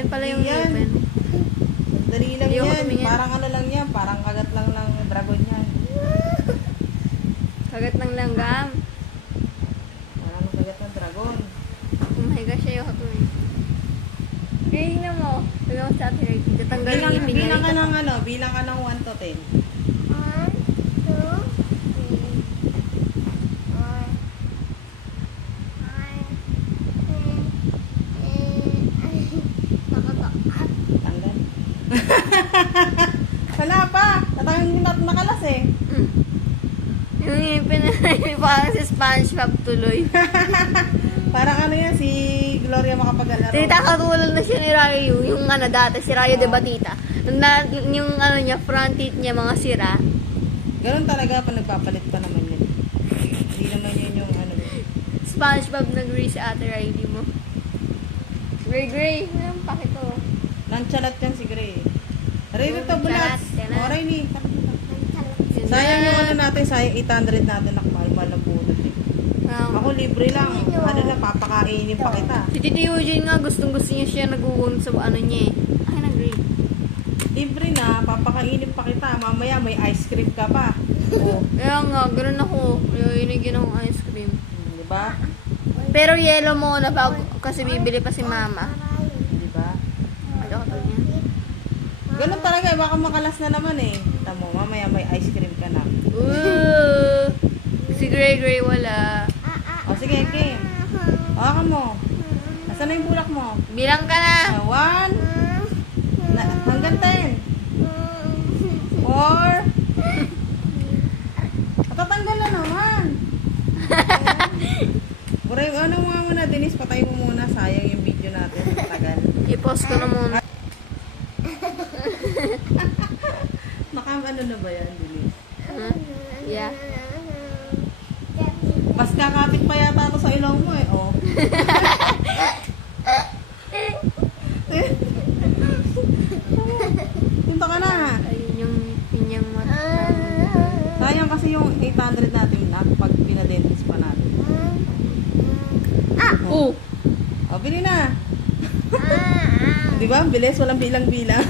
Yan pala yung Yan. ngipin. Dali lang Ayoko yan. tumingin. Parang ano lang yan. Parang kagat lang ng dragon yan. Kagat ng langgam. Parang kagat ng dragon. Oh my gosh, ayoko tumingin. Kaya na mo. Sabi mo sa ate, tatanggal yung ngipin niya. Bilang ka ng ano, bilang ka ng 1 to 10. 1, 2, 3, 4, 5, 6, 7, 8. Tanggal. Wala pa. Tatanggalin din natin nakalas eh. Yung ngipin na parang si SpongeBob tuloy. Parang ano yan, si Gloria makapagalaro. Tita, katulad na siya ni Rayo. Yung ano dati, si Rayo de Batita. Yung ano niya, front teeth niya, mga sira. Ganun talaga pa nagpapalit pa naman yun. Hindi naman yun yung ano. SpongeBob nag-gray sa ate Riley mo. Gray. Anong pakito? Nonchalant yan si Gray. Ray, ito bulat. Nonchalant, yan na. O, Riley. Sayang yung ano natin, sayang 800 natin nakapal ng bunot eh. Ako libre lang. Ano lang, papakainin pa kita. Si Titi Eugene nga, gustong-gusto niya siya nag-uun sa ano niya eh. Ay, nag-gray. Libre na, papakainin pa kita. Mamaya may ice cream ka pa. Oo. Kaya nga, ganun ako. Inigyan akong ice cream. Di ba? Pero yellow mo na bago, kasi bibili pa si mama. Di ba? Ayoko to niya. Ganun talaga, baka makalas na naman eh. Tamo, mamaya may ice cream ka na. Ooh! Si Gray wala. O sige, game. Hawakan mo. Nasaan na yung bulak mo? Bilang ka na! 1 hanggang 10. 4. Matatanggal na naman. Pura yung ano mga muna, Denise, patay mo muna. Sayang yung video natin. Tagal. I-post ko na muna. Ano na ba yan, Denise? Huh? Yeah. Mas kakapit pa yata ako sa ilong mo eh, oh. Punta ka na. Ayun yung pinyang mata. Sayang kasi yung 800 natin na pag pinadentis pa natin. Oh! O, bili na. Di ba? Bilis, walang bilang-bilang.